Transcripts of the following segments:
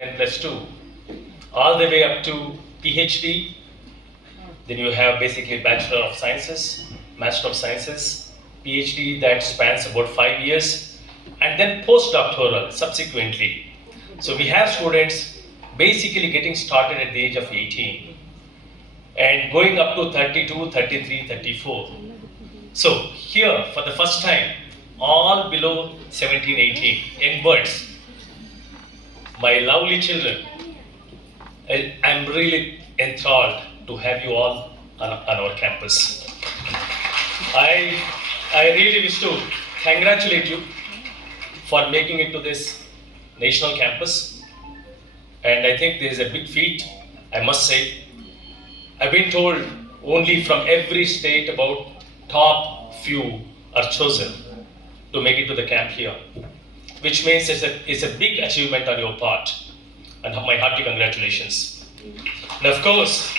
and plus 2, all the way up to PhD. Then you have basically Bachelor of Sciences, Master of Sciences, PhD that spans about 5 years, and then postdoctoral subsequently. So we have students basically getting started at the age of 18 and going up to 32, 33, 34. So here, for the first time, all below 17, 18, young birds, my lovely children, I'm really enthralled to have you all on our campus. I really wish to congratulate you for making it to this national campus. And I think there is a big feat, I must say. I've been told only from every state about top few are chosen to make it to the camp here, which means it's a big achievement on your part, and my hearty congratulations. And of course,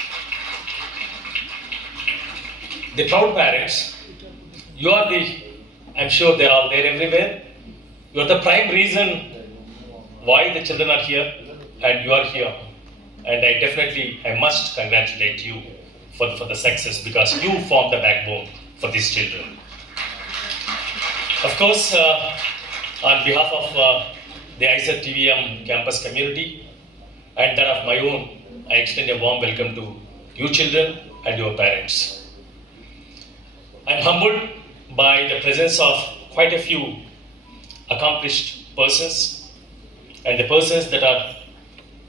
the proud parents, you are I'm sure they're all there everywhere. You are the prime reason why the children are here and you are here. And I must congratulate you for the success, because you form the backbone for these children. Of course, on behalf of the ISET TVM campus community and that of my own, I extend a warm welcome to you children and your parents. I'm humbled by the presence of quite a few accomplished persons and the persons that are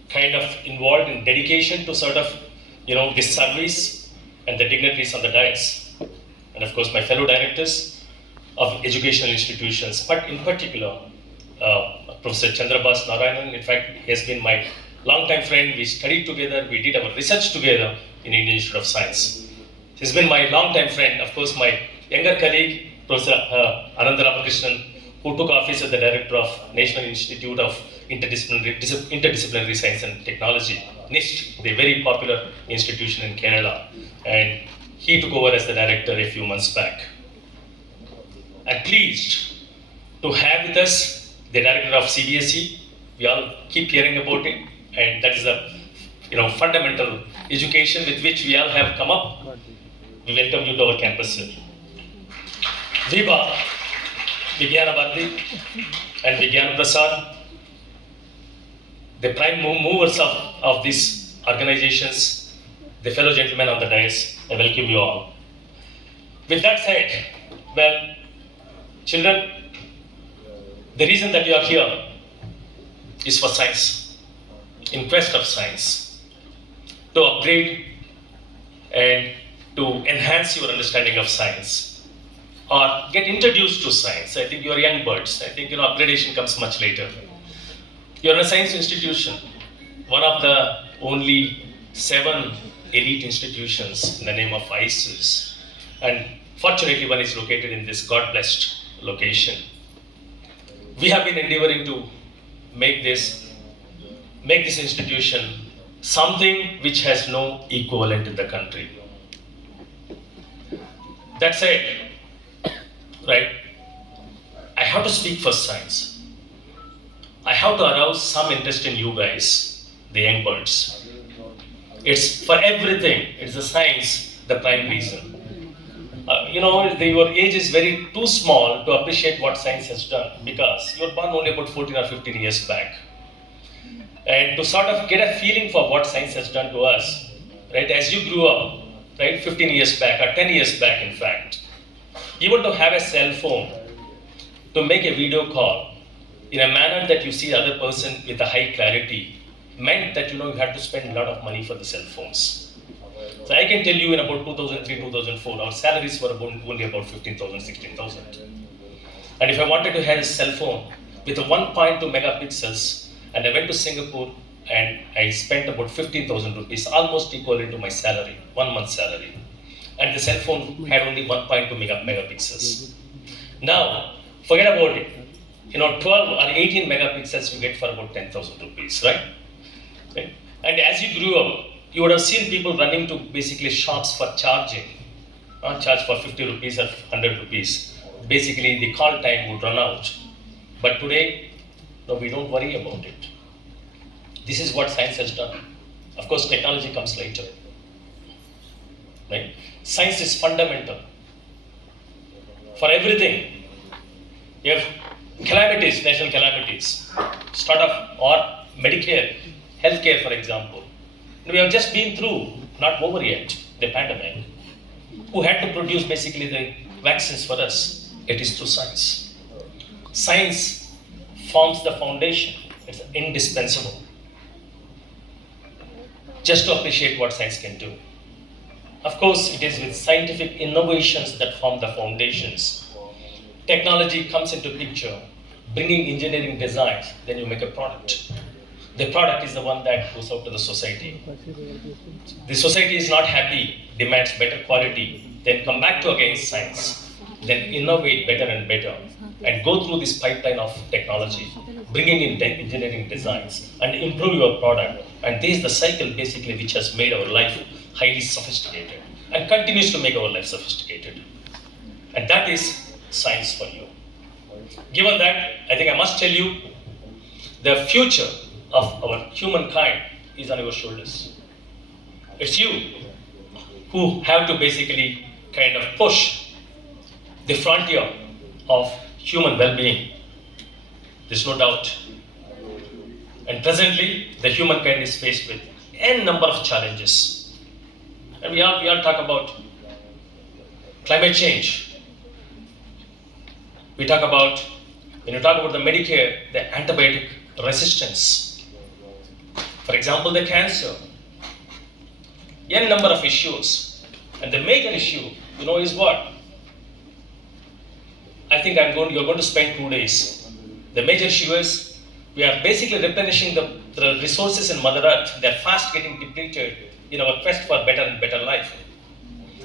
kind of involved in dedication to sort of, this service, and the dignitaries on the dais. And of course, my fellow directors of educational institutions, but in particular, Professor Chandrabas Narayanan. In fact, he has been my longtime friend. We studied together, we did our research together in Indian Institute of Science. He's been my longtime friend. Of course, my younger colleague, Professor Ananda Ramakrishnan, who took office as the director of National Institute of Interdisciplinary Science and Technology, NIST, the very popular institution in Kerala. And he took over as the director a few months back. I'm pleased to have with us the director of CBSE. We all keep hearing about it, and that is the fundamental education with which we all have come up. We welcome you to our campus, sir. Viva Vigyana Bharati and Vigyan Prasad, the prime movers of these organizations, the fellow gentlemen on the dais, I welcome you all. With that said, well, children, the reason that you are here is for science, in quest of science, to upgrade and to enhance your understanding of science, or get introduced to science. I think you are young birds. I think upgradation comes much later. You're in a science institution, one of the only 7 elite institutions in the name of ISIS. And fortunately, one is located in this God-blessed location. We have been endeavoring to make this institution something which has no equivalent in the country. That said, right, I have to speak for science. I have to arouse some interest in you guys, the young birds. It's for everything. It's the science, the prime reason. Your age is too small to appreciate what science has done, because you were born only about 14 or 15 years back. And to sort of get a feeling for what science has done to us, right, as you grew up, right, 15 years back or 10 years back, in fact, even to have a cell phone, to make a video call in a manner that you see the other person with a high clarity, meant that you had to spend a lot of money for the cell phones. So I can tell you, in about 2003, 2004, our salaries were only about 15,000, 16,000. And if I wanted to have a cell phone with a 1.2 megapixels, and I went to Singapore and I spent about 15,000 rupees, almost equivalent to my salary, 1 month's salary. And the cell phone had only 1.2 megapixels. Now, forget about it. 12 or 18 megapixels you get for about 10,000 rupees, right? And as you grew up, you would have seen people running to basically shops for charging, charge for 50 rupees or 100 rupees. Basically, the call time would run out. But today, no, we don't worry about it. This is what science has done. Of course, technology comes later. Right? Science is fundamental for everything. You have calamities, national calamities, start off, or Medicare, healthcare, for example. We have just been through, not over yet, the pandemic. Who had to produce basically the vaccines for us? It is through science. Science forms the foundation. It's indispensable. Just to appreciate what science can do. Of course, it is with scientific innovations that form the foundations. Technology comes into picture, bringing engineering designs, then you make a product. The product is the one that goes out to the society. The society is not happy, demands better quality, then come back to against science, then innovate better and better, and go through this pipeline of technology, bringing in engineering designs, and improve your product. And this is the cycle basically which has made our life highly sophisticated, and continues to make our life sophisticated. And that is science for you. Given that, I think I must tell you, the future of our humankind is on your shoulders. It's you who have to basically kind of push the frontier of human well-being. There's no doubt. And presently, the humankind is faced with n number of challenges. And we all talk about climate change. We talk about, when you talk about the Medicare, the antibiotic resistance. For example, the cancer. N number of issues. And the major issue, is what? I think you're going to spend 2 days. The major issue is we are basically replenishing the resources in Mother Earth. They're fast getting depleted in our quest for better and better life.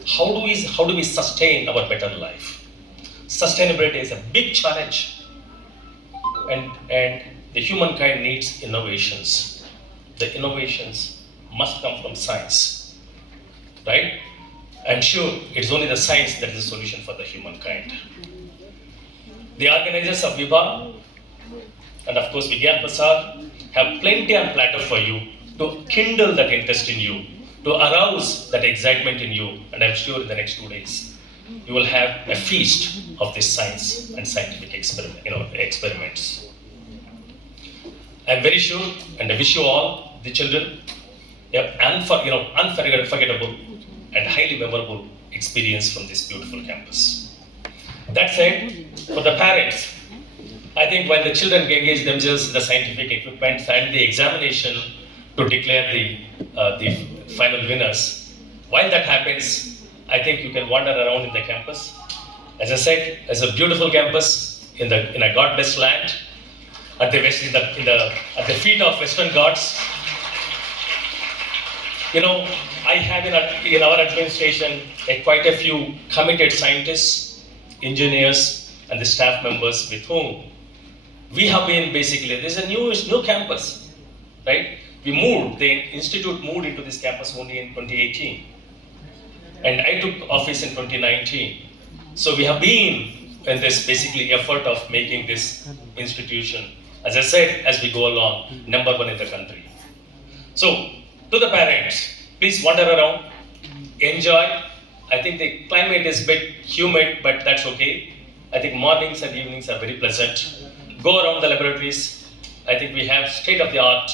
How do we sustain our better life? Sustainability is a big challenge. And the humankind needs innovations. The innovations must come from science. Right? And sure, it's only the science that is the solution for the humankind. The organizers of Vibha, and of course Vigyan Prasad, have plenty on platter for you to kindle that interest in you, to arouse that excitement in you, and I'm sure in the next 2 days, you will have a feast of this science and scientific experiments. I'm very sure, and I wish you all, the children, unforgettable and highly memorable experience from this beautiful campus. That said, for the parents, I think while the children engage themselves in the scientific equipment and the examination to declare the final winners, while that happens, I think you can wander around in the campus. As I said, it's a beautiful campus in a God-blessed land, at the feet of Western Ghats. I have in our administration quite a few committed scientists, engineers, and the staff members with whom we have been basically, there's a new campus, right? The institute moved into this campus only in 2018. And I took office in 2019. So we have been in this basically effort of making this institution, as I said, as we go along, number 1 in the country. So, to the parents, please wander around, enjoy. I think the climate is a bit humid, but that's okay. I think mornings and evenings are very pleasant. Go around the laboratories. I think we have state-of-the-art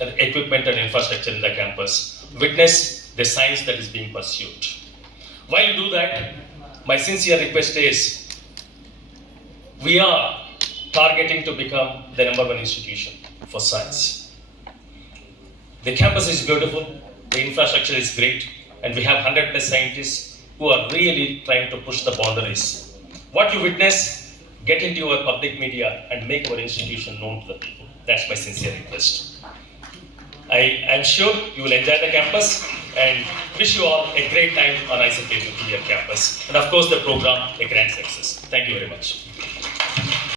equipment and infrastructure in the campus. Witness the science that is being pursued. While you do that, my sincere request is, we are targeting to become the number 1 institution for science. The campus is beautiful, the infrastructure is great, and we have 100+ scientists who are really trying to push the boundaries. What you witness, get into your public media and make our institution known to the people. That's my sincere request. I am sure you will enjoy the campus and wish you all a great time on ICT campus. And of course the program a grand success. Thank you very much.